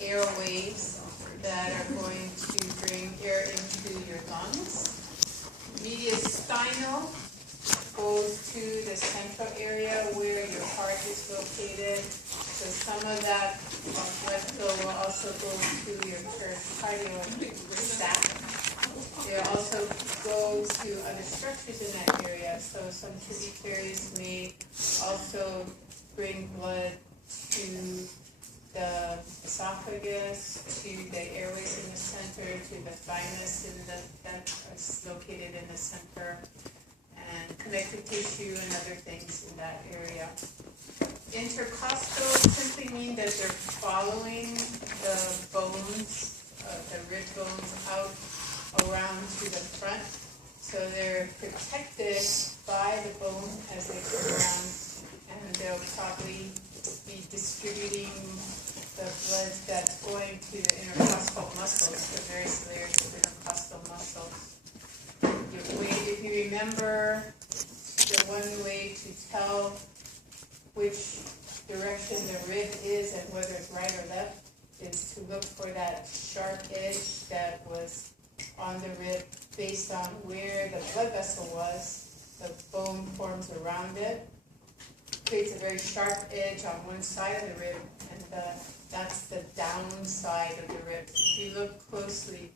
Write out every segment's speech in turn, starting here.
airways that are going to bring air into your lungs. Mediastinal goes to the central area where your heart is located. So some of that blood flow will also go to your pericardial sac. It also goes to other structures in that area. So some tributaries may also bring blood to the esophagus, to the airways in the center, to the thymus that is located in the center, and connective tissue and other things in that area. Intercostal simply means that they're following the bones, the rib bones out around to the front. So they're protected by the bone as they go around, and they'll probably be distributing the blood that's going to the intercostal muscles, the various layers of intercostal muscles. If you remember, the one way to tell which direction the rib is and whether it's right or left is to look for that sharp edge that was on the rib based on where the blood vessel was. The bone forms around it, creates a very sharp edge on one side of the rib, and that's the downside of the rib. If you look closely,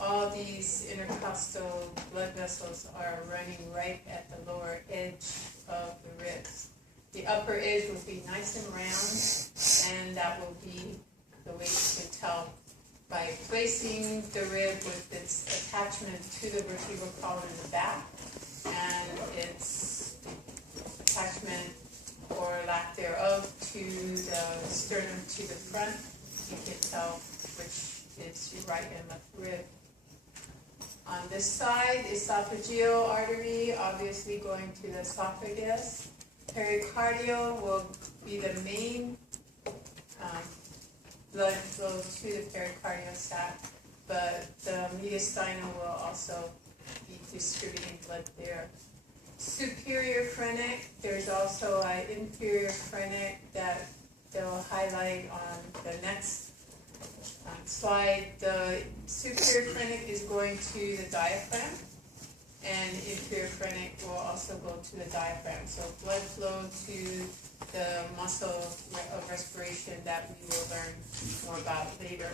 all these intercostal blood vessels are running right at the lower edge of the ribs. The upper edge will be nice and round, and that will be the way you can tell by placing the rib with its attachment to the vertebral column in the back and its attachment or lack thereof to the sternum to the front. You can tell which is your right and left rib. On this side, esophageal artery, obviously going to the esophagus. Pericardial will be the main blood flow to the pericardial sac, but the mediastinal will also be distributing blood there. Superior phrenic, there's also an inferior phrenic that they'll highlight on the next slide. The superior phrenic is going to the diaphragm, and inferior phrenic will also go to the diaphragm. So blood flow to the muscle of respiration that we will learn more about later.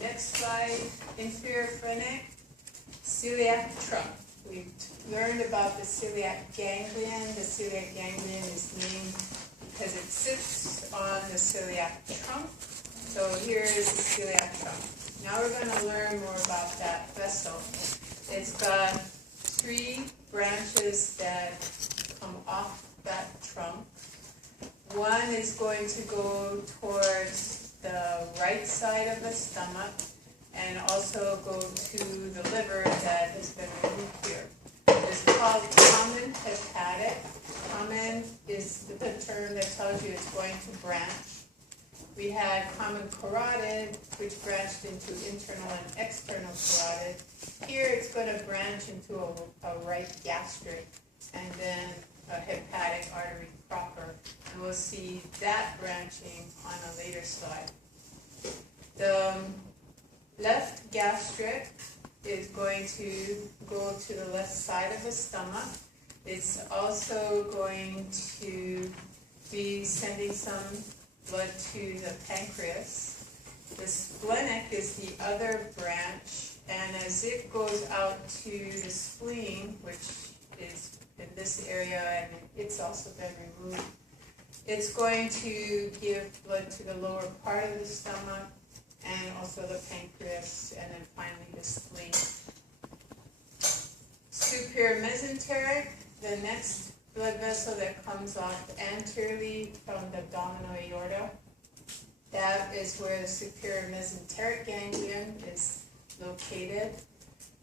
Next slide, inferior phrenic, celiac trunk. We've learned about the celiac ganglion. The celiac ganglion is named because it sits on the celiac trunk. So here is the celiac trunk. Now we're going to learn more about that vessel. It's got three branches that come off that trunk. One is going to go towards the right side of the stomach and also go to the liver that has been removed here. It's called common hepatic. Common is the term that tells you it's going to branch. We had common carotid, which branched into internal and external carotid. Here it's going to branch into a right gastric and then a hepatic artery proper. And we'll see that branching on a later slide. The left gastric is going to go to the left side of the stomach. It's also going to be sending some blood to the pancreas. The splenic is the other branch, and as it goes out to the spleen, which is in this area, and it's also been removed, it's going to give blood to the lower part of the stomach and also the pancreas, and then finally the spleen. Superior mesenteric, the next blood vessel that comes off anteriorly from the abdominal aorta. That is where the superior mesenteric ganglion is located.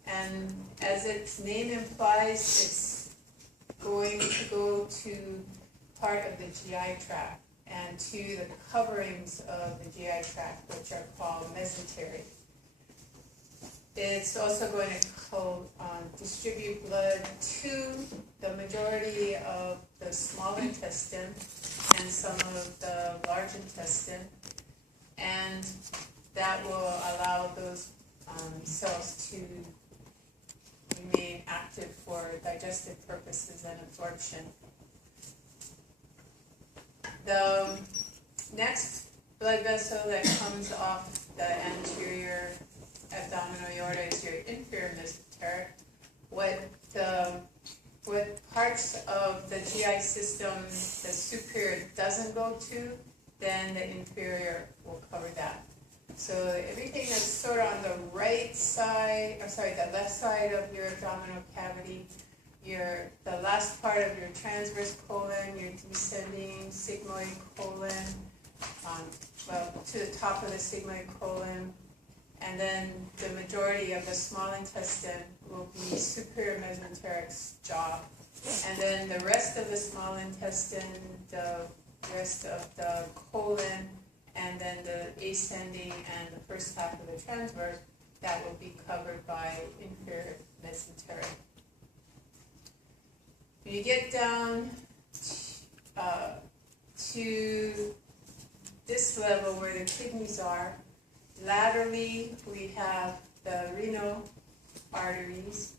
And as its name implies, it's going to go to part of the GI tract and to the coverings of the GI tract, which are called mesentery. It's also going to distribute blood to the majority of the small intestine and some of the large intestine, and that will allow those cells to remain active for digestive purposes and absorption. The next blood vessel that comes off the anterior abdominal aorta is your inferior mesenteric. What parts of the GI system the superior doesn't go to, then the inferior will cover that. So everything that's sort of on the right side, the left side of your abdominal cavity, the last part of your transverse colon, your descending sigmoid colon, to the top of the sigmoid colon, and then the majority of the small intestine will be superior mesenteric's jaw. And then the rest of the small intestine, the rest of the colon, and then the ascending and the first half of the transverse, that will be covered by inferior mesenteric. When you get down to this level where the kidneys are, laterally we have the renal arteries,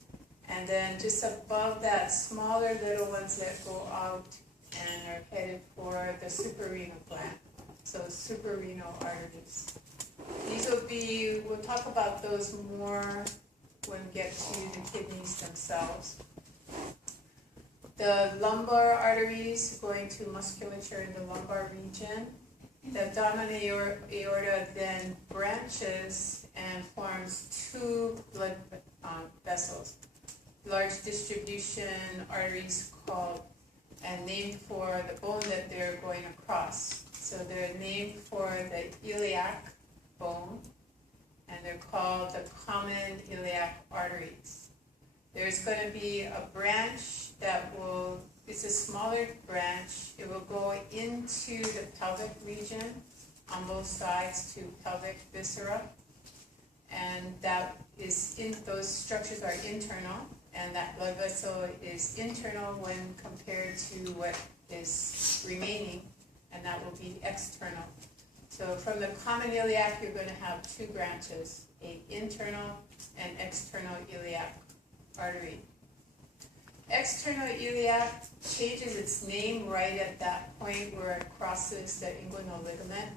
and then just above that, smaller little ones that go out and are headed for the suprarenal gland. So suprarenal arteries. These will be, we'll talk about those more when we get to the kidneys themselves. The lumbar arteries going to musculature in the lumbar region. The abdominal aorta then branches and forms two blood vessels. Large distribution arteries called and named for the bone that they're going across. So they're named for the iliac bone, and they're called the common iliac arteries. There's going to be a branch it's a smaller branch. It will go into the pelvic region on both sides to pelvic viscera, and those structures are internal, and that blood vessel is internal when compared to what is remaining, and that will be external. So from the common iliac, you're going to have two branches, an internal and external iliac artery. External iliac changes its name right at that point where it crosses the inguinal ligament.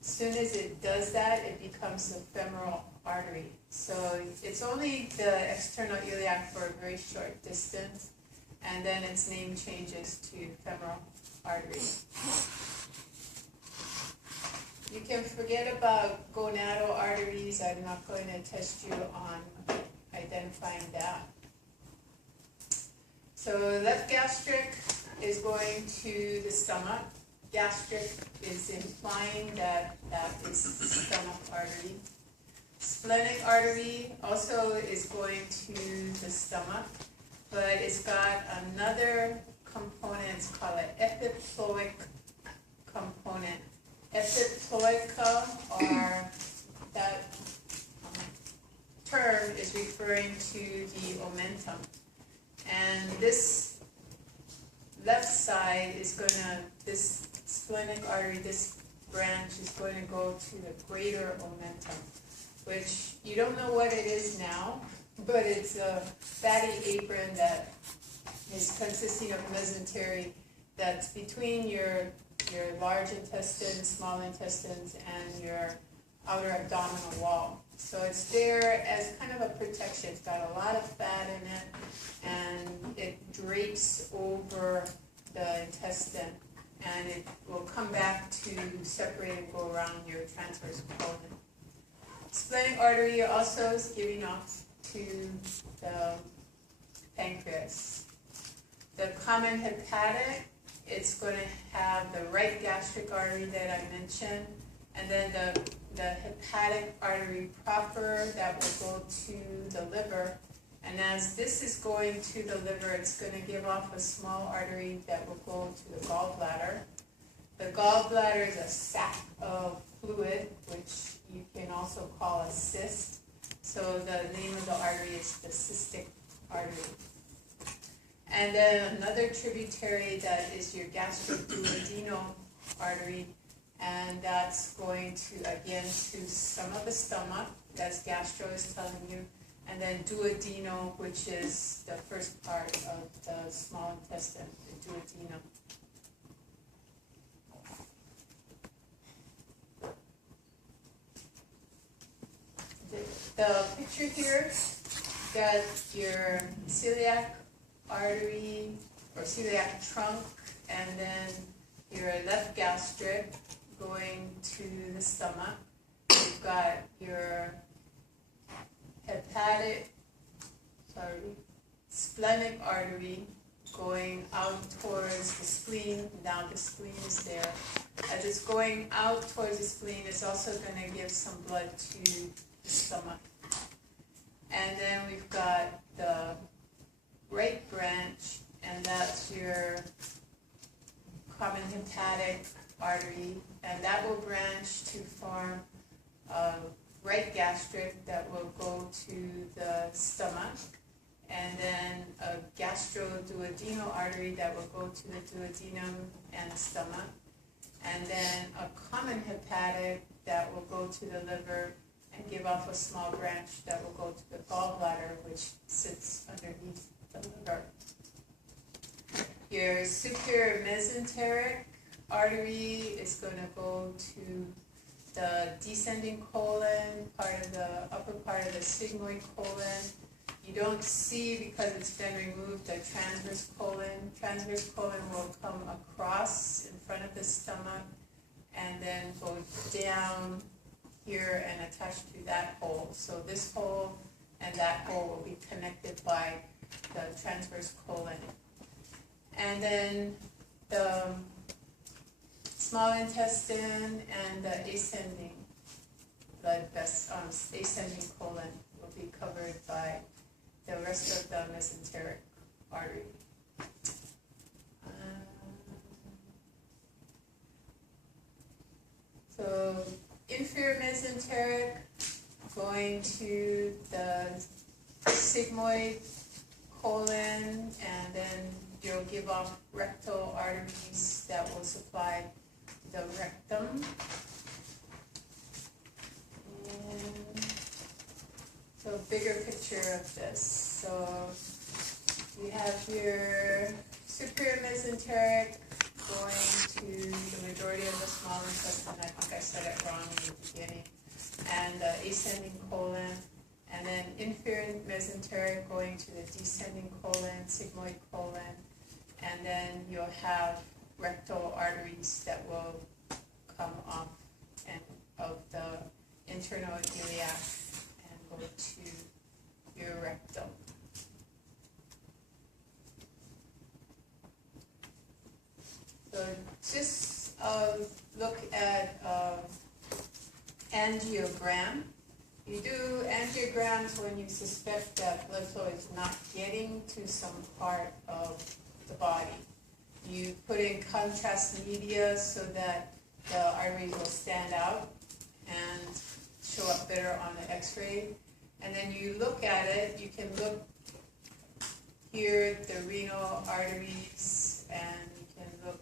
As soon as it does that, it becomes the femoral artery. So it's only the external iliac for a very short distance, and then its name changes to femoral artery. You can forget about gonadal arteries. I'm not going to test you on identifying that. So left gastric is going to the stomach. Gastric is implying that is the stomach artery. Splenic artery also is going to the stomach, but it's got another component. It's called an epiploic component. Epiploica, or that term is referring to the omentum. And this left side is this splenic artery, this branch is going to go to the greater omentum, which you don't know what it is now, but it's a fatty apron that is consisting of mesentery that's between your large intestine, small intestines, and your outer abdominal wall. So it's there as kind of a protection. It's got a lot of fat in it, and it drapes over the intestine, and it will come back to separate and go around your transverse colon. Splenic artery also is giving off to the pancreas. The common hepatic, it's going to have the right gastric artery that I mentioned, and then the hepatic artery proper that will go to the liver, And as this is going to the liver, it's going to give off a small artery that will go to the gallbladder. The gallbladder is a sac of fluid, which you can also call a cyst. So the name of the artery is the cystic artery. And then another tributary that is your gastroduodenal artery, and that's going to, again, to some of the stomach, as gastro is telling you, and then duodenal, which is the first part of the small intestine, the duodenum. The picture here, got your celiac artery or celiac trunk, and then your left gastric going to the stomach. You've got your splenic artery going out towards the spleen. Now the spleen is there. As it's going out towards the spleen, it's also going to give some blood to the stomach. And then we've got the right branch, and that's your common hepatic artery, and that will branch to form a right gastric that will go to the stomach, and then a gastroduodenal artery that will go to the duodenum and the stomach, and then a common hepatic that will go to the liver and give off a small branch that will go to the gallbladder, which sits underneath the liver. Your superior mesenteric artery is going to go to the descending colon, part of the upper part of the sigmoid colon. You don't see, because it's been removed, the transverse colon. Transverse colon will come across in front of the stomach and then go down here and attach to that hole. So this hole and that hole will be connected by the transverse colon. And then the small intestine and the ascending blood vessel, ascending colon will be covered by the rest of the mesenteric artery. So inferior mesenteric going to the sigmoid colon, and then you'll give off rectal arteries that will supply the rectum. And so bigger picture of this. So you have your superior mesenteric going to the majority of the small intestine. I think I said it wrong in the beginning. And the ascending colon. And then inferior mesenteric going to the descending colon, sigmoid colon. And then you'll have rectal arteries that will come off and of the internal iliac and go to your rectum. So just look at angiogram. You do angiograms when you suspect that blood flow is not getting to some part of the body. You put in contrast media so that the arteries will stand out and show up better on the x-ray. And then you look at it, you can look here, the renal arteries, and you can look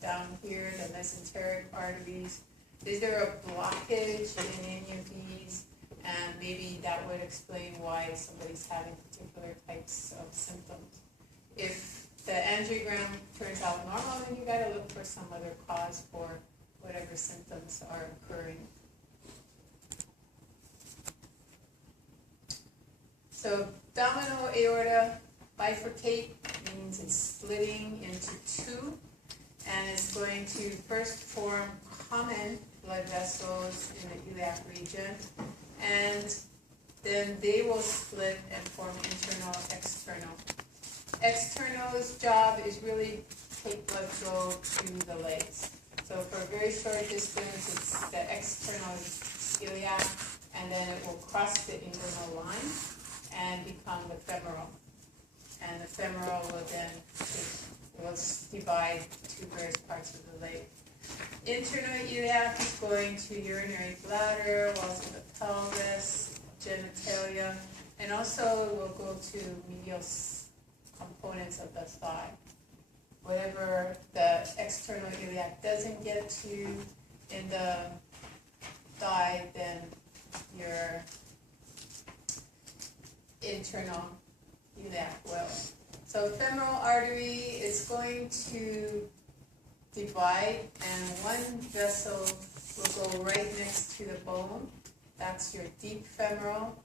down here, the mesenteric arteries. Is there a blockage in any of these? And maybe that would explain why somebody's having particular types of symptoms. If the angiogram turns out normal, then you got to look for some other cause for whatever symptoms are occurring. So abdominal aorta bifurcate means it's splitting into two, and it's going to first form common blood vessels in the iliac region, and then they will split and form internal, external. External's job is really take blood flow to the legs. So for a very short distance, it's the external iliac, and then it will cross the inguinal line, and become the femoral. And the femoral will then divide to various parts of the leg. Internal iliac is going to urinary bladder, walls of the pelvis, genitalia, and also it will go to medial components of the thigh. Whatever the external iliac doesn't get to in the thigh, then your internal iliac will. So femoral artery is going to divide, and one vessel will go right next to the bone. That's your deep femoral,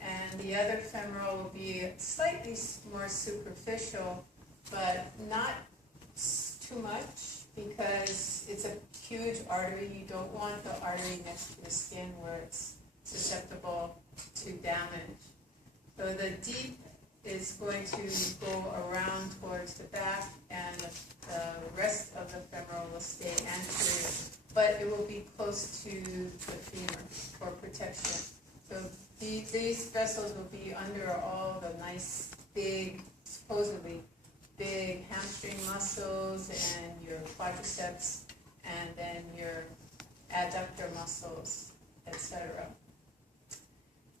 and the other femoral will be slightly more superficial, but not too much, because it's a huge artery. You don't want the artery next to the skin where it's susceptible to damage. So the deep is going to go around towards the back, and the rest of the femoral will stay anterior, but it will be close to the femur for protection. So these vessels will be under all the nice big, supposedly big hamstring muscles and your quadriceps, and then your adductor muscles, etc.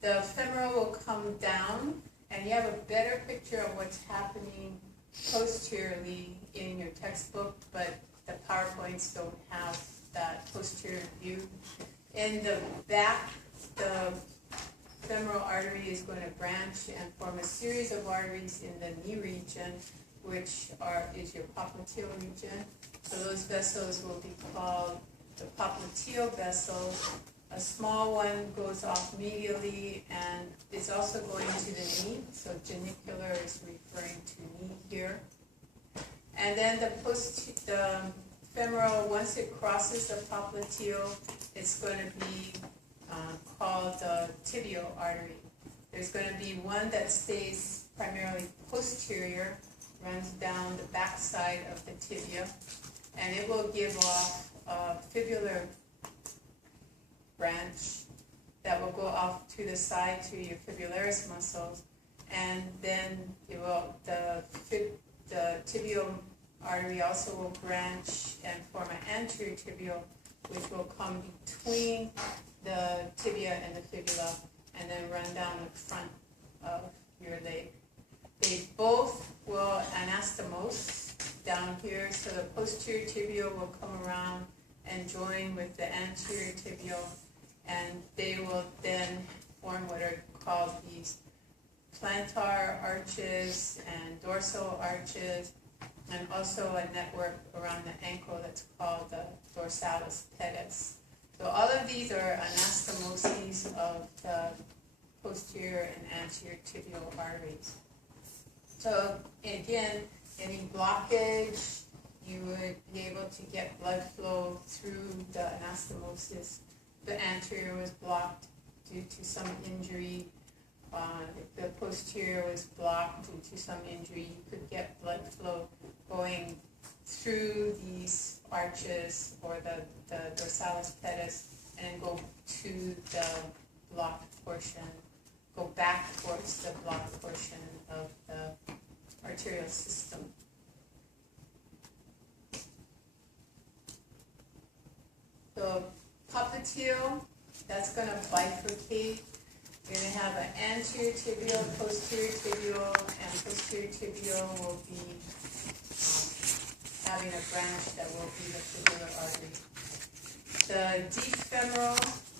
The femoral will come down, and you have a better picture of what's happening posteriorly in your textbook, but the PowerPoints don't have that posterior view. In the back, the femoral artery is going to branch and form a series of arteries in the knee region, which is your popliteal region. So those vessels will be called the popliteal vessels. A small one goes off medially and is also going to the knee, so genicular is referring to knee here. And then the femoral, once it crosses the popliteal, it's going to be called the tibial artery. There's going to be one that stays primarily posterior, runs down the back side of the tibia, and it will give off a fibular branch that will go off to the side to your fibularis muscles, and then the tibial artery also will branch and form an anterior tibial, which will come between the tibia and the fibula, and then run down the front of your leg. They both will anastomose down here, so the posterior tibial will come around and join with the anterior tibial, and they will then form what are called these plantar arches and dorsal arches, and also a network around the ankle that's called the dorsalis pedis. So all of these are anastomoses of the posterior and anterior tibial arteries. So again, any blockage, you would be able to get blood flow through the anastomosis. The anterior was blocked due to some injury. If the posterior was blocked due to some injury, you could get blood flow going through these arches or the dorsalis pedis and go to the blocked portion, go back towards the blocked portion of the arterial system. So popliteal, that's going to bifurcate. You're going to have an anterior tibial, posterior tibial, and posterior tibial will be having a branch that will be the fibular artery. The deep femoral,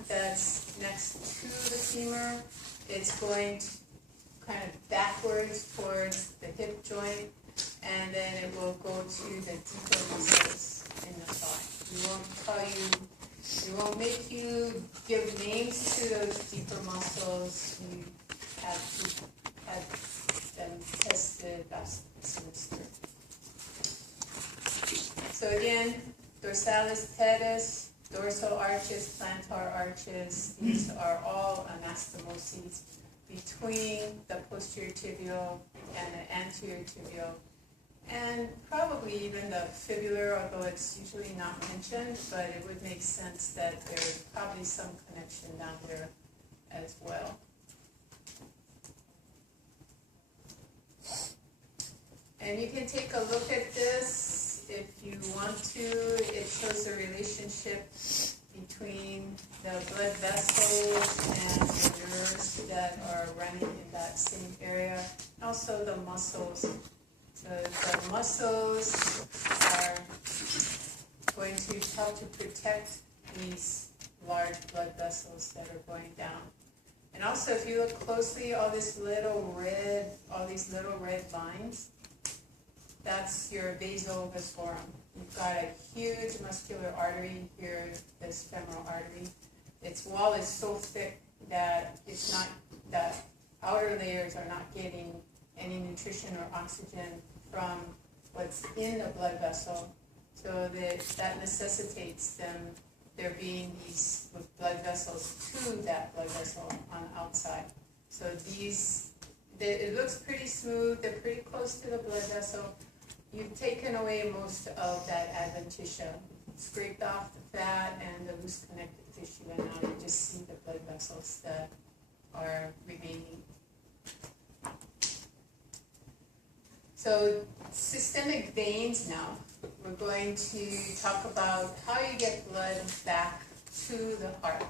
that's next to the femur, it's going to kind of backwards towards the hip joint, and then it will go to the deeper muscles in the thigh. We won't make you give names to those deeper muscles. You have them tested last semester. So again, dorsalis pedis, dorsal arches, plantar arches, these are all anastomoses between the posterior tibial and the anterior tibial, and probably even the fibular, although it's usually not mentioned, but it would make sense that there's probably some connection down there as well. And you can take a look at this if you want to. It shows the relationship between the blood vessels and the nerves that are running in that same area. Also the muscles. So the muscles are going to help to protect these large blood vessels that are going down. And also, if you look closely, all these little red lines, that's your vasovasorum. You've got a huge muscular artery here, this femoral artery. Its wall is so thick that it's not, the outer layers are not getting any nutrition or oxygen from what's in the blood vessel. So that necessitates there being these blood vessels to that blood vessel on the outside. So it looks pretty smooth, they're pretty close to the blood vessel. You've taken away most of that adventitia, scraped off the fat and the loose connective tissue, and now you just see the blood vessels that are remaining. So systemic veins now. We're going to talk about how you get blood back to the heart.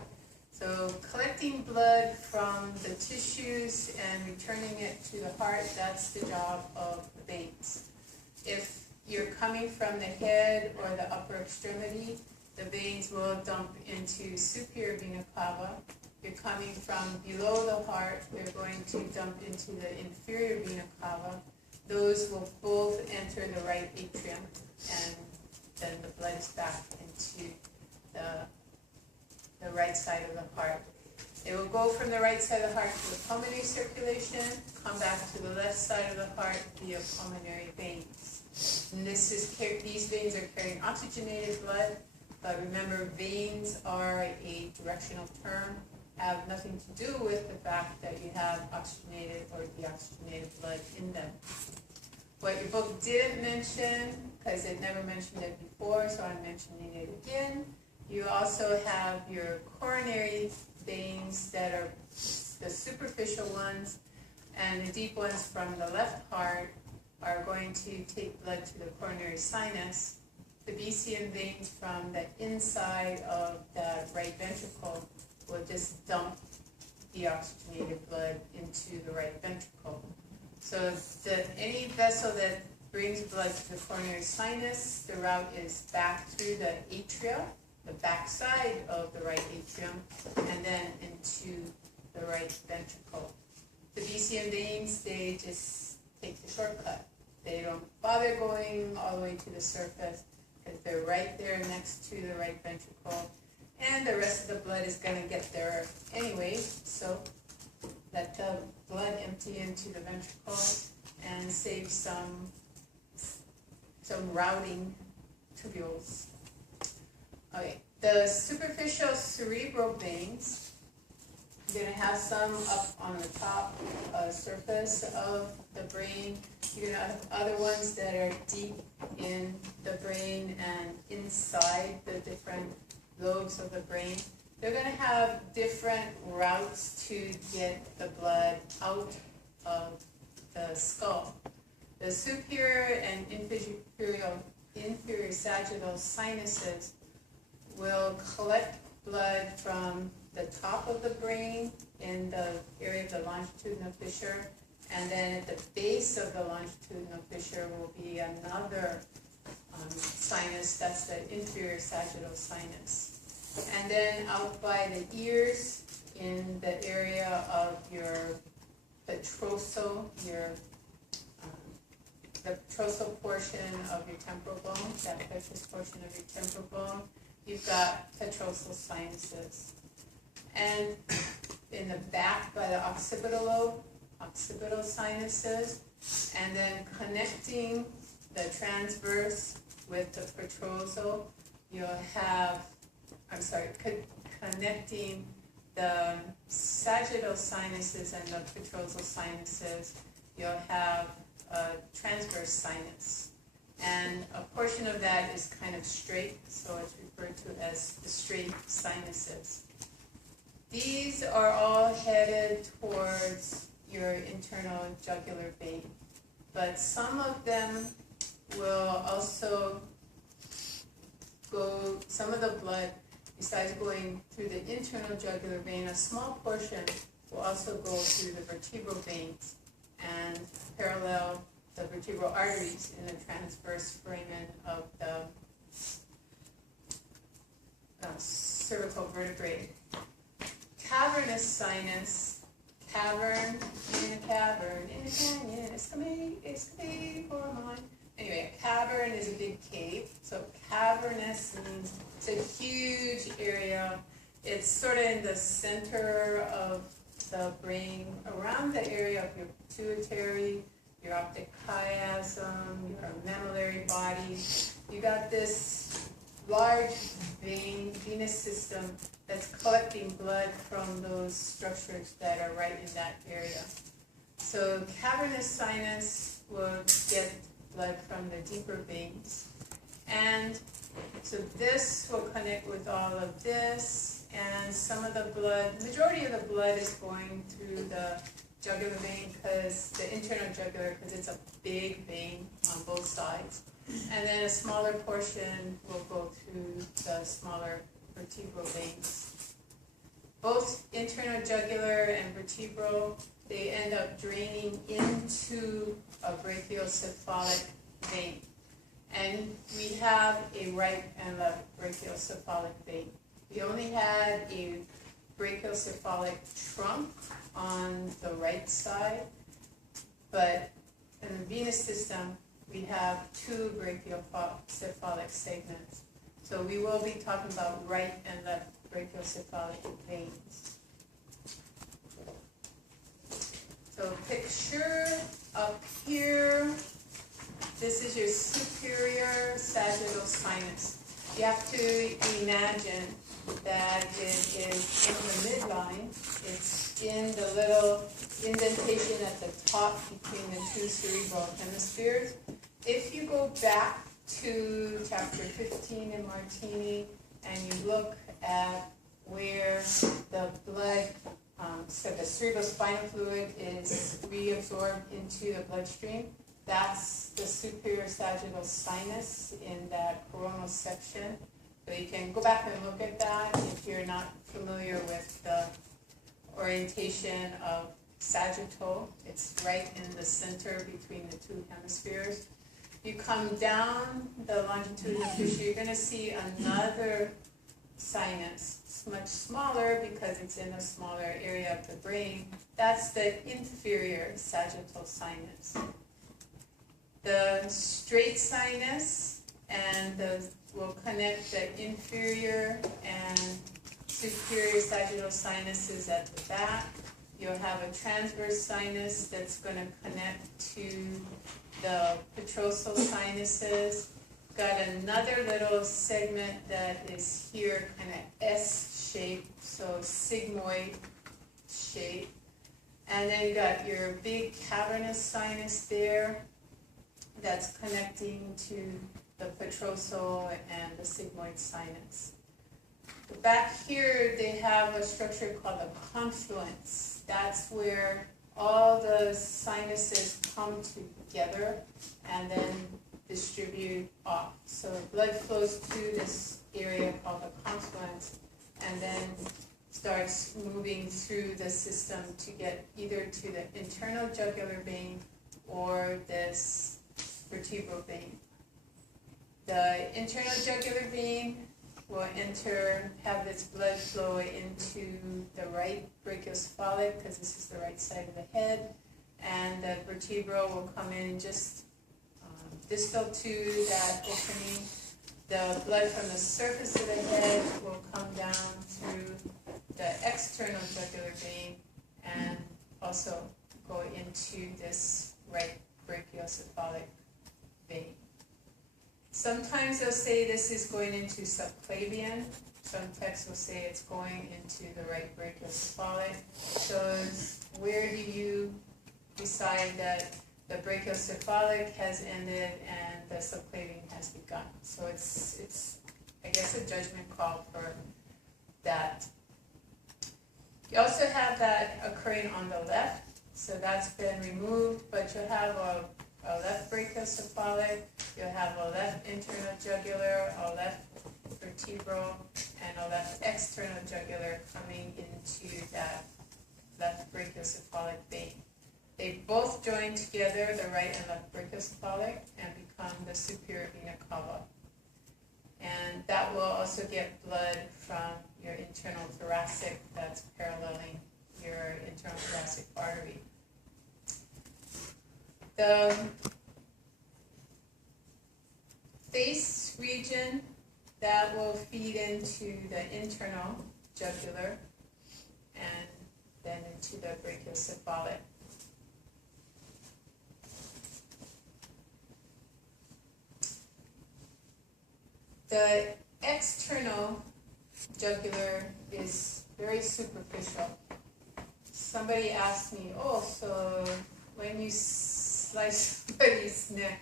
So collecting blood from the tissues and returning it to the heart, that's the job of the veins. If you're coming from the head or the upper extremity, the veins will dump into superior vena cava. If you're coming from below the heart, they're going to dump into the inferior vena cava. Those will both enter the right atrium, and then the blood is back into the right side of the heart. It will go from the right side of the heart to the pulmonary circulation, come back to the left side of the heart via pulmonary veins. And these veins are carrying oxygenated blood, but remember, veins are a directional term, have nothing to do with the fact that you have oxygenated or deoxygenated blood in them. What your book didn't mention, because it never mentioned it before, so I'm mentioning it again, you also have your coronary veins that are the superficial ones, and the deep ones from the left heart are going to take blood to the coronary sinus. The BCM veins from the inside of the right ventricle will just dump deoxygenated blood into the right ventricle. So any vessel that brings blood to the coronary sinus, the route is back through the atria, the back side of the right atrium, and then into the right ventricle. The BCM veins, they just take the shortcut. They don't bother going all the way to the surface because they're right there next to the right ventricle, and the rest of the blood is going to get there anyway, so let the blood empty into the ventricle and save some routing tubules. Okay, the superficial cerebral veins, you're going to have some up on the top surface of the brain. You're going to have other ones that are deep in the brain and inside the different lobes of the brain. They're going to have different routes to get the blood out of the skull. The superior and inferior sagittal sinuses will collect blood from the top of the brain in the area of the longitudinal fissure, and then at the base of the longitudinal fissure will be another sinus, that's the inferior sagittal sinus. And then out by the ears, in the area of your petrosal, the petrosal portion of your temporal bone, that petrous portion of your temporal bone, you've got petrosal sinuses. And in the back by the occipital lobe, occipital sinuses, and then connecting the transverse with the petrosal, you'll have, connecting the sagittal sinuses and the petrosal sinuses, you'll have a transverse sinus. And a portion of that is kind of straight, so it's referred to as the straight sinuses. These are all headed towards your internal jugular vein. but some of them will also go, some of the blood, besides going through the internal jugular vein, a small portion will also go through the vertebral veins and parallel the vertebral arteries in the transverse foramen of the cervical vertebrae. Cavernous sinus, cavern in a canyon, excavate for mine. Anyway, a cavern is a big cave, so cavernous means it's a huge area. It's sort of in the center of the brain, around the area of your pituitary, your optic chiasm, your mammillary body. You got this large venous system that's collecting blood from those structures that are right in that area. So cavernous sinus will get blood from the deeper veins. And so this will connect with all of this, and some of the blood, majority of the blood is going through the jugular vein, because the internal jugular, because it's a big vein on both sides. And then a smaller portion will go through the smaller vertebral veins. Both internal jugular and vertebral, they end up draining into a brachiocephalic vein. And we have a right and left brachiocephalic vein. We only had a brachiocephalic trunk on the right side, but in the venous system, we have two brachiocephalic segments. So we will be talking about right and left brachiocephalic veins. So picture up here, this is your superior sagittal sinus. You have to imagine that it is in the midline. It's in the little indentation at the top between the two cerebral hemispheres. If you go back to chapter 15 in Martini and you look at where the blood, so the cerebrospinal fluid is reabsorbed into the bloodstream, that's the superior sagittal sinus in that coronal section. So you can go back and look at that if you're not familiar with the orientation of sagittal. It's right in the center between the two hemispheres. You come down the longitudinal tissue, you're going to see another sinus. It's much smaller because it's in a smaller area of the brain. That's the inferior sagittal sinus. The straight sinus and will connect the inferior and superior sagittal sinuses at the back. You'll have a transverse sinus that's going to connect to the petrosal sinuses. Got another little segment that is here, kind of S-shaped, so sigmoid shape. And then you got your big cavernous sinus there that's connecting to the petrosal and the sigmoid sinus. Back here, they have a structure called a confluence. That's where all the sinuses come together and then distribute off. So blood flows through this area called the confluence and then starts moving through the system to get either to the internal jugular vein or this vertebral vein. The internal jugular vein will have its blood flow into the right brachiocephalic, because this is the right side of the head, and the vertebral will come in just distal to that opening. The blood from the surface of the head will come down through the external jugular vein and also go into this right brachiocephalic vein. Sometimes they'll say this is going into subclavian. Some texts will say it's going into the right brachiocephalic. So where do you decide that the brachiocephalic has ended and the subclavian has begun? So it's I guess a judgment call for that. You also have that occurring on the left, so that's been removed, but you'll have a a left brachiocephalic, you'll have a left internal jugular, a left vertebral, and a left external jugular coming into that left brachiocephalic vein. They both join together, the right and left brachiocephalic, and become the superior vena cava. And that will also get blood from your internal thoracic that's paralleling your internal thoracic artery. The face region, that will feed into the internal jugular and then into the brachiocephalic. The external jugular is very superficial. Somebody asked me, oh, so when you slice somebody's neck,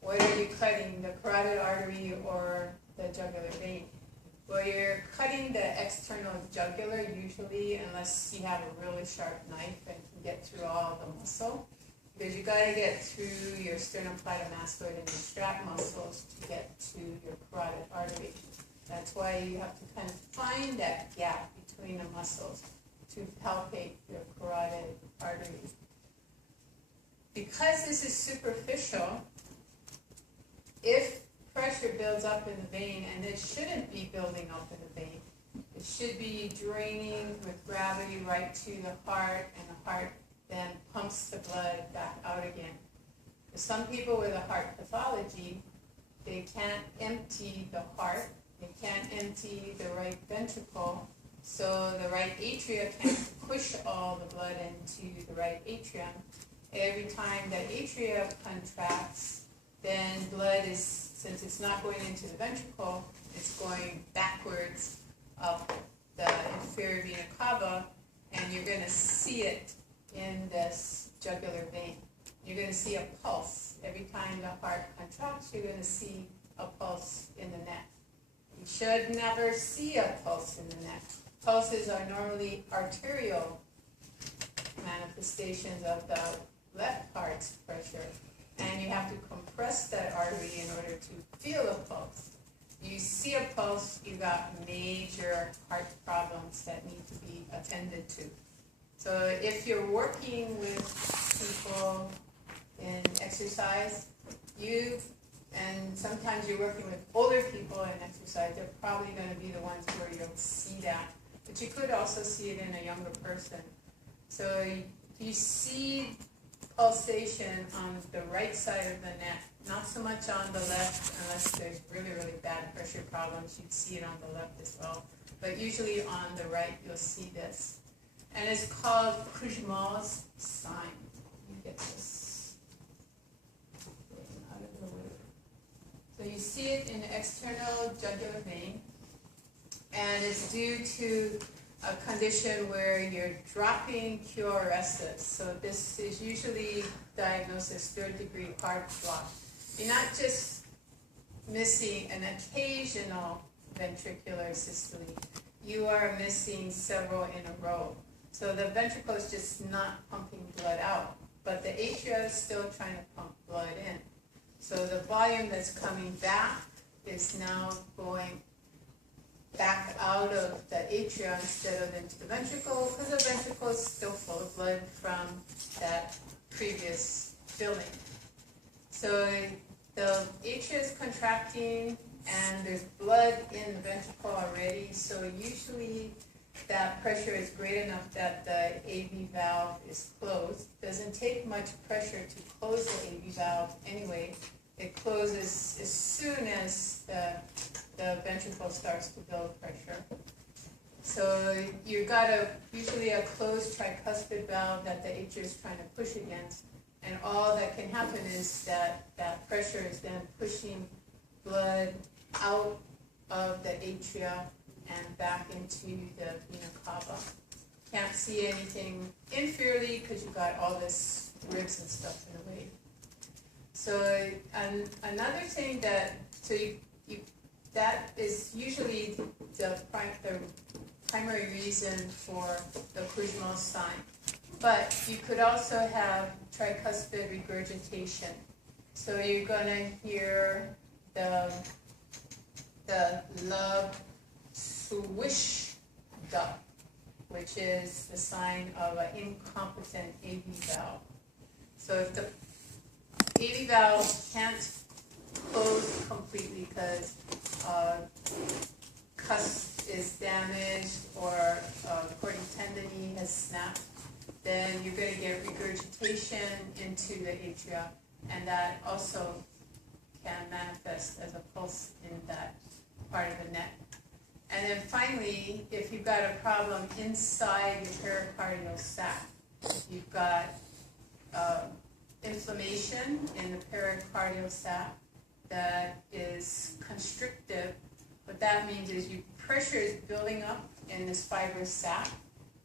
what are you cutting, the carotid artery or the jugular vein? Well, you're cutting the external jugular usually, unless you have a really sharp knife and can get through all the muscle, because you got to get through your sternocleidomastoid and your strap muscles to get to your carotid artery. That's why you have to kind of find that gap between the muscles to palpate your carotid artery. Because this is superficial, if pressure builds up in the vein, and it shouldn't be building up in the vein, it should be draining with gravity right to the heart, and the heart then pumps the blood back out again. For some people with a heart pathology, they can't empty the heart, they can't empty the right ventricle, so the right atria can't push all the blood into the right atrium. Every time the atria contracts, then blood is, since it's not going into the ventricle, it's going backwards up the inferior vena cava, and you're going to see it in this jugular vein. You're going to see a pulse. Every time the heart contracts, you're going to see a pulse in the neck. You should never see a pulse in the neck. Pulses are normally arterial manifestations of the left heart's pressure, and you have to compress that artery in order to feel a pulse. You see a pulse, you got major heart problems that need to be attended to. So if you're working with people in exercise, and sometimes you're working with older people in exercise, they're probably going to be the ones where you'll see that. But you could also see it in a younger person. So you see pulsation on the right side of the neck, not so much on the left, unless there's really, really bad pressure problems. You'd see it on the left as well. But usually on the right, you'll see this. And it's called Kujmal's sign. You get this out of the way. So you see it in the external jugular vein, and it's due to a condition where you're dropping QRSs. So this is usually diagnosed as third-degree heart block. You're not just missing an occasional ventricular systole. You are missing several in a row. So the ventricle is just not pumping blood out, but the atria is still trying to pump blood in. So the volume that's coming back is now going back out of the atria instead of into the ventricle, because the ventricle is still full of blood from that previous filling. So the atria is contracting and there's blood in the ventricle already, so usually that pressure is great enough that the AV valve is closed. Doesn't take much pressure to close the AV valve anyway. It closes as soon as the ventricle starts to build pressure. So you've got usually a closed tricuspid valve that the atria is trying to push against, and all that can happen is that pressure is then pushing blood out of the atria and back into the vena cava. Can't see anything inferiorly because you've got all this ribs and stuff in the way. So another thing that is usually the primary reason for the Kujmal sign. But you could also have tricuspid regurgitation. So you're going to hear the lub swish da, which is the sign of an incompetent AV valve. So if the AV valve can't close completely because cusp is damaged or chording tendon has snapped, then you're going to get regurgitation into the atria, and that also can manifest as a pulse in that part of the neck. And then finally, if you've got a problem inside your pericardial sac, you've got inflammation in the pericardial sac that is constrictive. What that means is pressure is building up in this fibrous sac,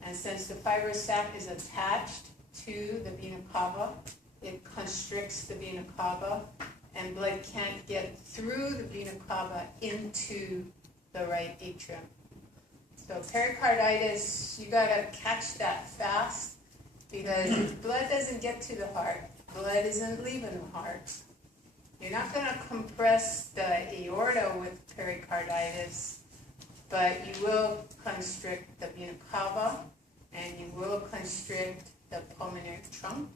and since the fibrous sac is attached to the vena cava, it constricts the vena cava, and blood can't get through the vena cava into the right atrium. So pericarditis, you gotta catch that fast, because if blood doesn't get to the heart, blood isn't leaving the heart. You're not gonna compress the aorta with pericarditis, but you will constrict the vena cava, and you will constrict the pulmonary trunk.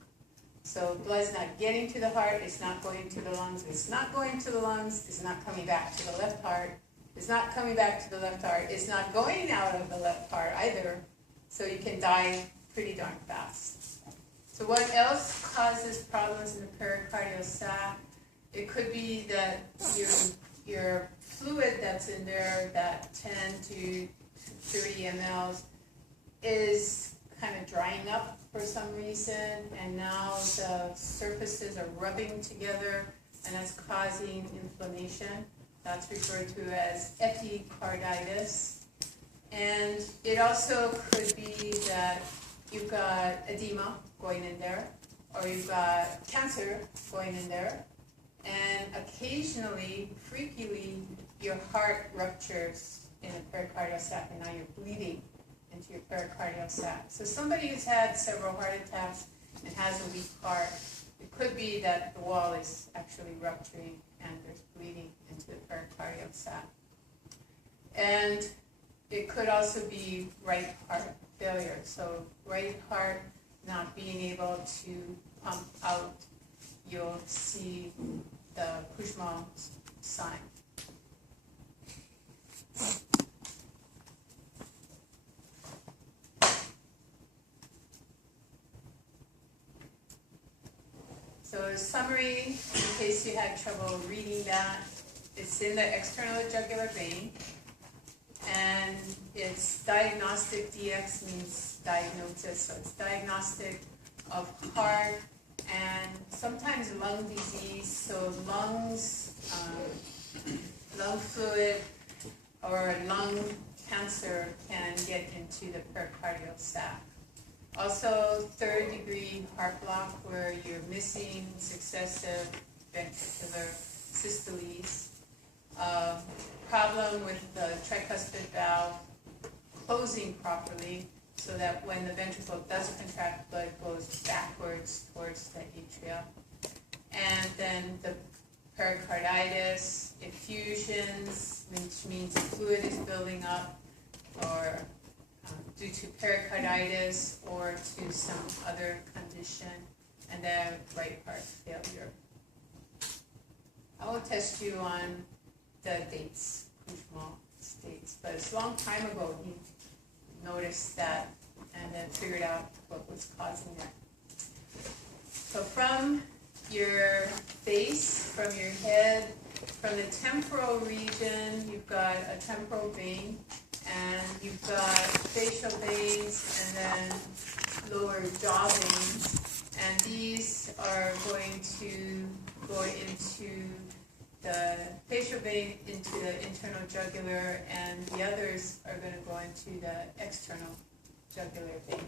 So blood's not getting to the heart, it's not going to the lungs, it's not going to the lungs, it's not coming back to the left heart, it's not coming back to the left heart, it's not going out of the left heart either. So you can die pretty darn fast. So what else causes problems in the pericardial sac? It could be that your fluid that's in there, that 10 to 30 mLs, is kind of drying up for some reason, and now the surfaces are rubbing together, and that's causing inflammation. That's referred to as epicarditis. And it also could be that you've got edema going in there, or you've got cancer going in there, and occasionally, freakily, your heart ruptures in the pericardial sac, and now you're bleeding into your pericardial sac. So somebody who's had several heart attacks and has a weak heart, it could be that the wall is actually rupturing and there's bleeding into the pericardial sac. And it could also be right heart failure. So right heart not being able to pump out, you'll see the Cushman sign. So a summary, in case you had trouble reading that, it's in the external jugular vein, and it's diagnostic. DX means diagnosis, so it's diagnostic of heart and sometimes lung disease. So lungs, lung fluid or lung cancer can get into the pericardial sac. Also, third-degree heart block, where you're missing successive ventricular systoles. Problem with the tricuspid valve closing properly, so that when the ventricle does contract, blood goes backwards towards the atria. And then the pericarditis, effusions, which means fluid is building up, or due to pericarditis or to some other condition, and then right heart failure. I will test you on the dates, Cushman dates, but it's a long time ago he noticed that and then figured out what was causing it. So from your face, from your head, from the temporal region, you've got a temporal vein, and you've got facial veins and then lower jaw veins, and these are going to go into the facial vein, into the internal jugular, and the others are going to go into the external jugular vein.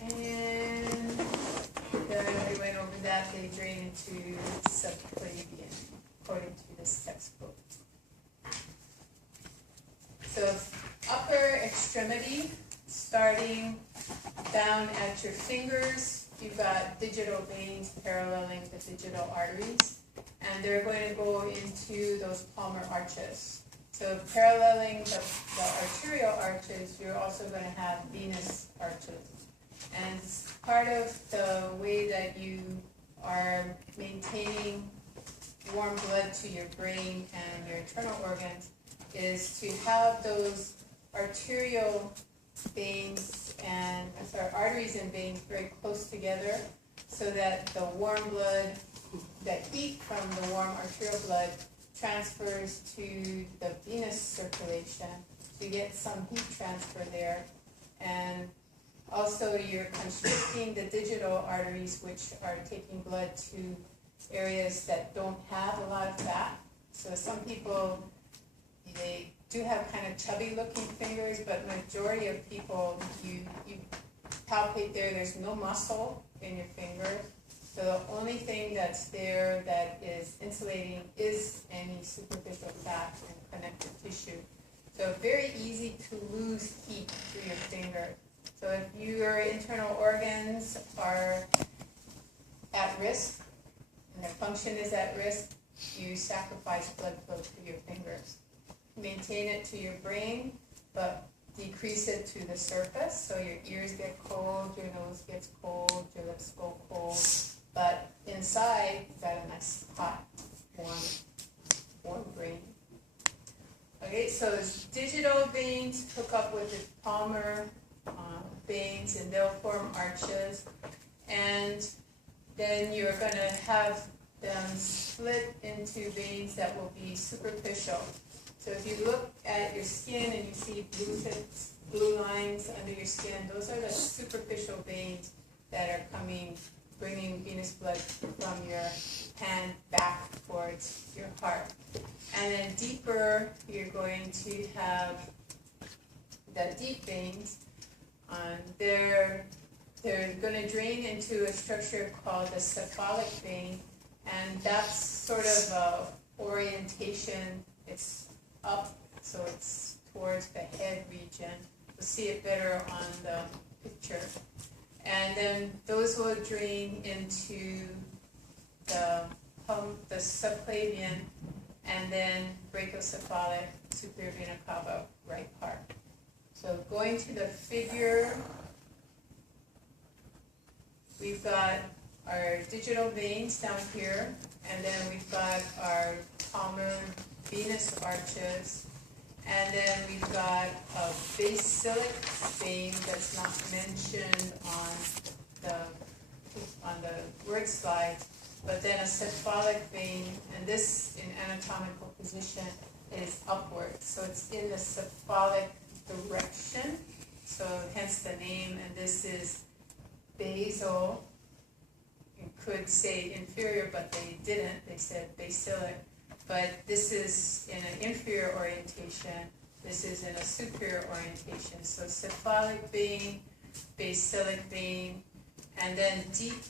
And we went over that. They drain into subclavian, according to this textbook. So upper extremity, starting down at your fingers, you've got digital veins paralleling the digital arteries, and they're going to go into those palmar arches. So paralleling the arterial arches, you're also going to have venous arches. And part of the way that you are maintaining warm blood to your brain and your internal organs is to have those arterial veins and arteries and veins very close together, so that the warm blood, the heat from the warm arterial blood transfers to the venous circulation to get some heat transfer there. And also you're constricting the digital arteries, which are taking blood to areas that don't have a lot of fat. So some people, they do have kind of chubby looking fingers, but majority of people, you palpate there's no muscle in your finger. So the only thing that's there that is insulating is any superficial fat and connective tissue. So very easy to lose heat through your finger. So if your internal organs are at risk and their function is at risk, you sacrifice blood flow to your fingers. Maintain it to your brain, but decrease it to the surface. So your ears get cold, your nose gets cold, your lips go cold. But inside, you've got a nice hot, warm brain. Okay, so digital veins hook up with the palmar veins, and they'll form arches. And then you're going to have them split into veins that will be superficial. So if you look at your skin and you see blue lines under your skin, those are the superficial veins that are bringing venous blood from your hand back towards your heart. And then deeper, you're going to have the deep veins. They're going to drain into a structure called the cephalic vein, and that's sort of orientation. It's up, so it's towards the head region. You'll see it better on the picture. And then those will drain into the subclavian and then brachiocephalic superior vena cava right part. So going to the figure, we've got our digital veins down here, and then we've got our palmar venous arches, and then we've got a basilic vein that's not mentioned on the word slides, but then a cephalic vein, and this in anatomical position is upward, so it's in the cephalic direction, so hence the name. And this is basal. You could say inferior, but they didn't. They said basilic. But this is in an inferior orientation. This is in a superior orientation. So cephalic vein, basilic vein, and then deep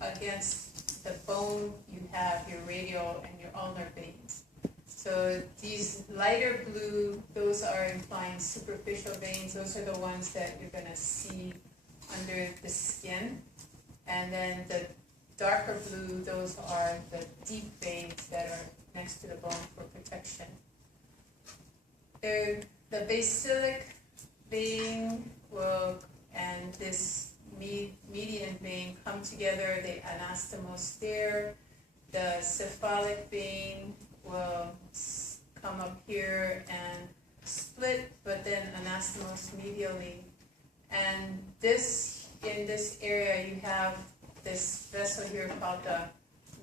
against the bone you have your radial and your ulnar veins. So these lighter blue, those are implying superficial veins. Those are the ones that you're going to see under the skin. And then the darker blue, those are the deep veins that are next to the bone for protection. The basilic vein and this median vein come together. They anastomose there. The cephalic vein will come up here and split, but then anastomose medially. And in this area, you have this vessel here called the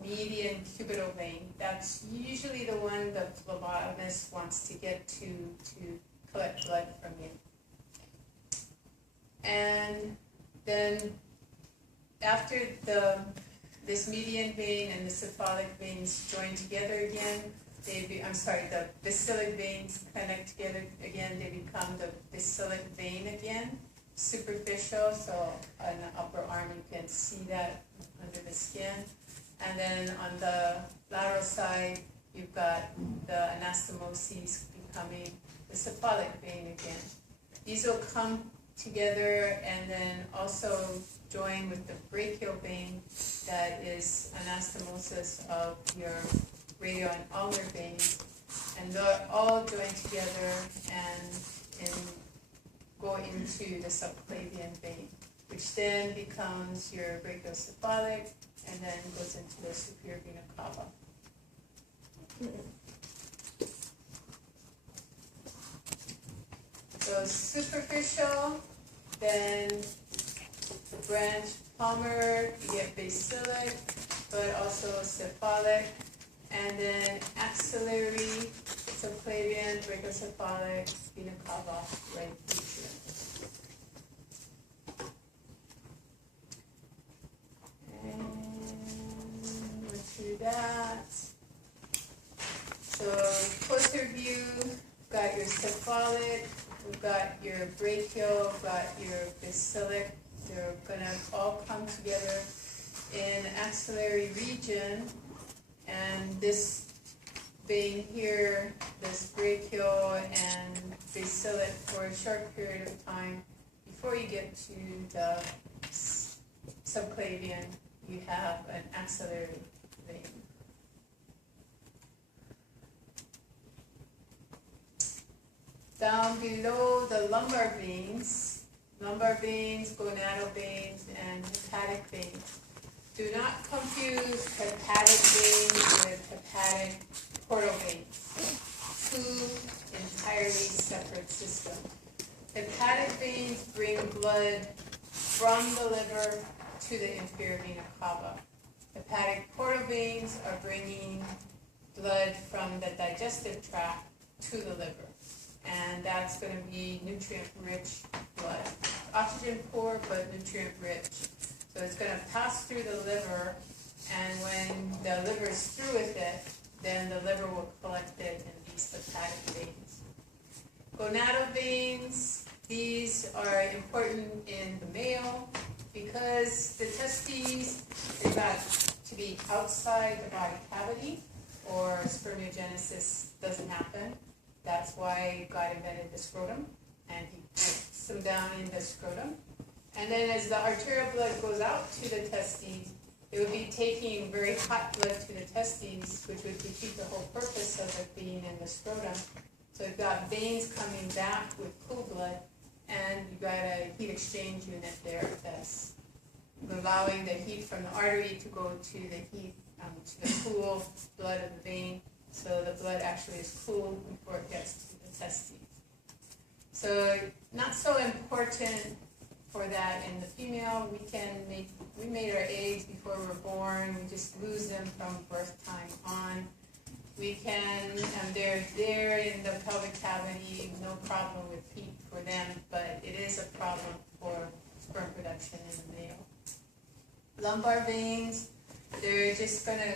median cubital vein. That's usually the one the phlebotomist wants to get to collect blood from you. And then after this median vein and the cephalic veins join together again, the basilic veins connect together again, they become the basilic vein again, superficial, so on the upper arm you can see that under the skin. And then on the lateral side, you've got the anastomoses becoming the cephalic vein again. These will come together and then also join with the brachial vein that is anastomosis of your radial and ulnar veins, and they'll all join together and go into the subclavian vein, which then becomes your brachiocephalic and then goes into the superior vena cava. So superficial, then branch palmar, you get basilic, but also cephalic, and then axillary, subclavian, brachiocephalic, vena cava, right feature. And we're through that. So closer view, got your cephalic, we've got your brachial, we've got your basilic. They're going to all come together in axillary region, and this vein here, this brachial and basilic for a short period of time before you get to the subclavian, you have an axillary vein. Down below the lumbar veins, gonadal veins, and hepatic veins. Do not confuse hepatic veins with hepatic portal veins. Two entirely separate systems. Hepatic veins bring blood from the liver to the inferior vena cava. Hepatic portal veins are bringing blood from the digestive tract to the liver. And that's going to be nutrient-rich blood. Oxygen poor, but nutrient-rich. So it's going to pass through the liver, and when the liver is through with it, then the liver will collect it in these hepatic veins. Gonadal veins, these are important in the male because the testes, they've got to be outside the body cavity, or spermiogenesis doesn't happen. That's why God invented the scrotum, and he puts them down in the scrotum. And then as the arterial blood goes out to the testes, it would be taking very hot blood to the testes, which would defeat the whole purpose of it being in the scrotum. So you've got veins coming back with cool blood, and you've got a heat exchange unit there that's allowing the heat from the artery to go to the heat, to the cool blood of the vein. So the blood actually is cool before it gets to the testes. So not so important for that in the female. We made our eggs before we were born. We just lose them from birth time on. We can, they're there in the pelvic cavity, no problem with PEEP for them, but it is a problem for sperm production in the male. Lumbar veins, they're just gonna,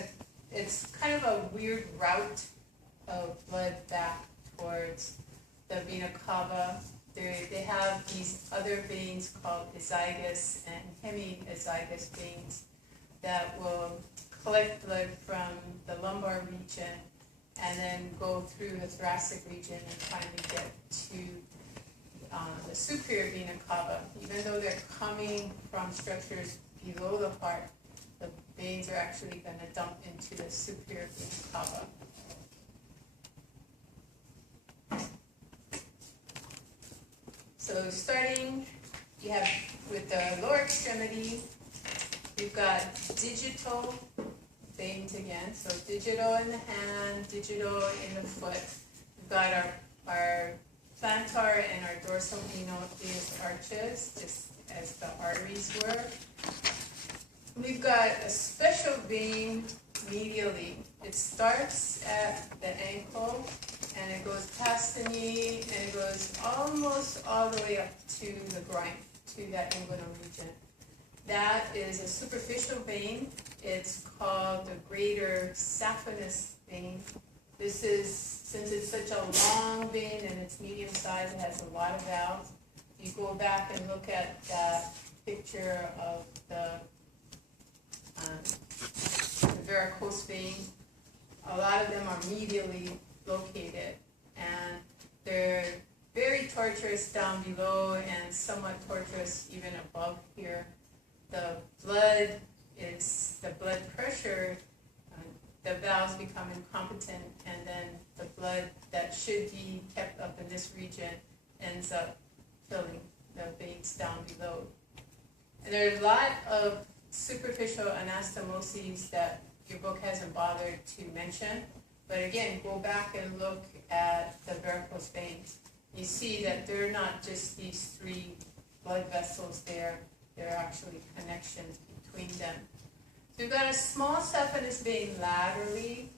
it's kind of a weird route of blood back towards the vena cava. They have these other veins called azygous and hemiazygous veins that will collect blood from the lumbar region and then go through the thoracic region and finally get to the superior vena cava. Even though they're coming from structures below the heart, the veins are actually going to dump into the superior vena cava. So starting, you have with the lower extremity, we've got digital veins again. So digital in the hand, digital in the foot. We've got our plantar and our dorsal venous arches, just as the arteries were. We've got a special vein medially. It starts at the ankle and it goes past the knee and it goes almost all the way up to the groin, to that inguinal region. That is a superficial vein. It's called the greater saphenous vein. This is, since it's such a long vein and it's medium size, it has a lot of valves. If you go back and look at that picture of the varicose vein, a lot of them are medially located, and they're very tortuous down below and somewhat tortuous even above here. The blood pressure, the valves become incompetent, and then the blood that should be kept up in this region ends up filling the veins down below. And there are a lot of superficial anastomoses that your book hasn't bothered to mention. But again, go back and look at the varicose veins. You see that they're not just these three blood vessels there. There are actually connections between them. So we've got a small saphenous vein laterally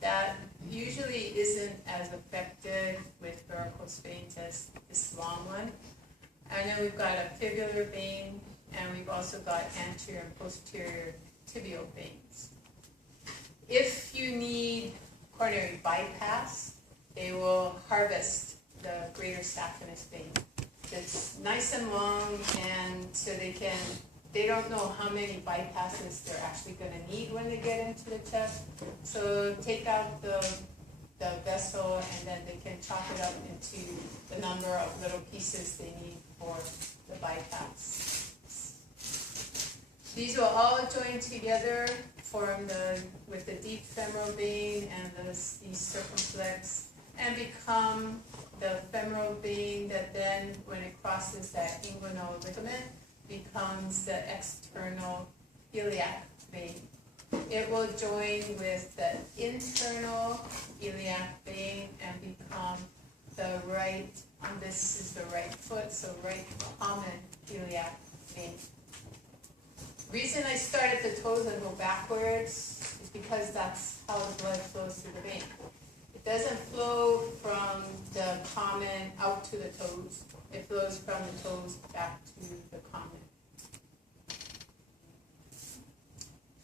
that usually isn't as affected with varicose veins as this long one. And then we've got a fibular vein, and we've also got anterior and posterior tibial veins. If you need coronary bypass, they will harvest the greater saphenous vein. It's nice and long, and so they don't know how many bypasses they're actually going to need when they get into the chest. So take out the vessel, and then they can chop it up into the number of little pieces they need for the bypass. These will all join together, form with the deep femoral vein and these circumflex, and become the femoral vein that then, when it crosses that inguinal ligament, becomes the external iliac vein. It will join with the internal iliac vein and become the right, this is the right foot, so right common iliac vein. The reason I start at the toes and go backwards is because that's how the blood flows through the vein. It doesn't flow from the common out to the toes. It flows from the toes back to the common.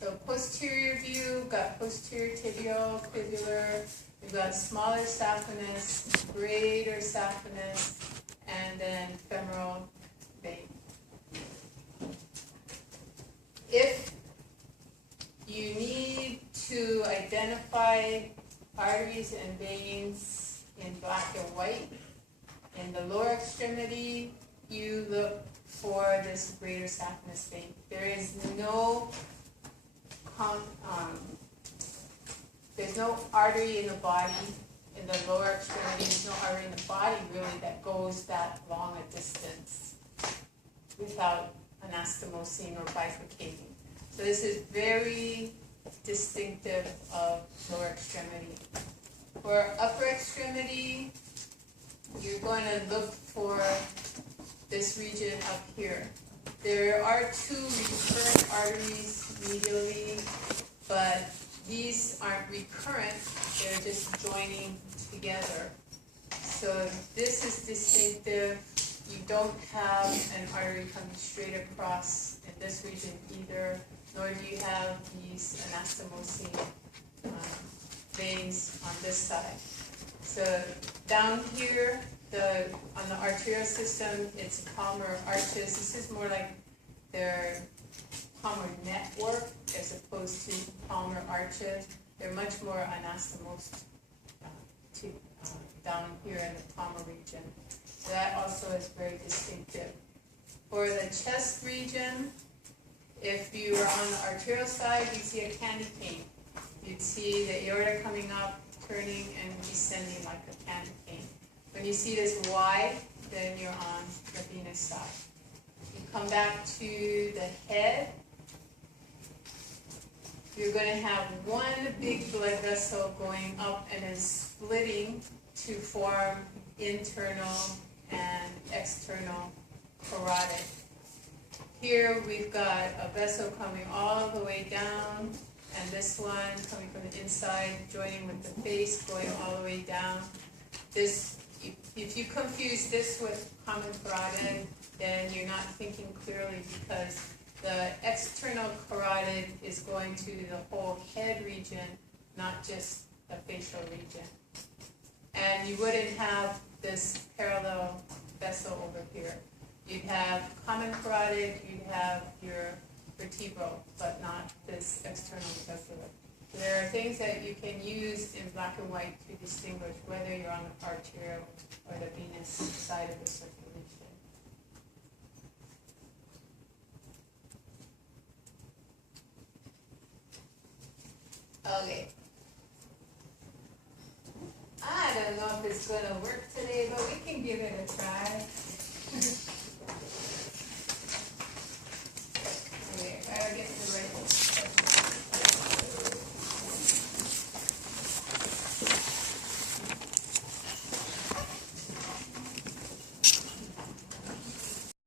So posterior view, got posterior tibial, fibular, we've got smaller saphenous, greater saphenous, and then femoral vein. If you need to identify arteries and veins in black and white, in the lower extremity, you look for this greater saphenous vein. There is there's no artery in the body, in the lower extremity, there's no artery in the body really that goes that long a distance without anastomosing or bifurcating. So this is very distinctive of lower extremity. For upper extremity, you're going to look for this region up here. There are two recurrent arteries medially, but these aren't recurrent, they're just joining together. So this is distinctive. You don't have an artery coming straight across in this region either, nor do you have these anastomosing veins on this side. So down here, on the arterial system, it's palmar arches. This is more like their palmar network as opposed to palmar arches. They're much more anastomosed down here in the palmar region. So that also is very distinctive. For the chest region, if you were on the arterial side, you'd see a candy cane. You'd see the aorta coming up, turning, and descending like a candy cane. When you see this Y, then you're on the venous side. You come back to the head, you're going to have one big blood vessel going up and then splitting to form internal and external carotid. Here we've got a vessel coming all the way down, and this one coming from the inside, joining with the face, going all the way down. If you confuse this with common carotid, then you're not thinking clearly, because the external carotid is going to the whole head region, not just the facial region. And you wouldn't have this parallel vessel over here. You'd have common carotid, you'd have your vertebral, but not this external vessel. They're things that you can use in black and white to distinguish whether you're on the arterial or the venous side of the circulation. Okay. I don't know if it's going to work today, but we can give it a try.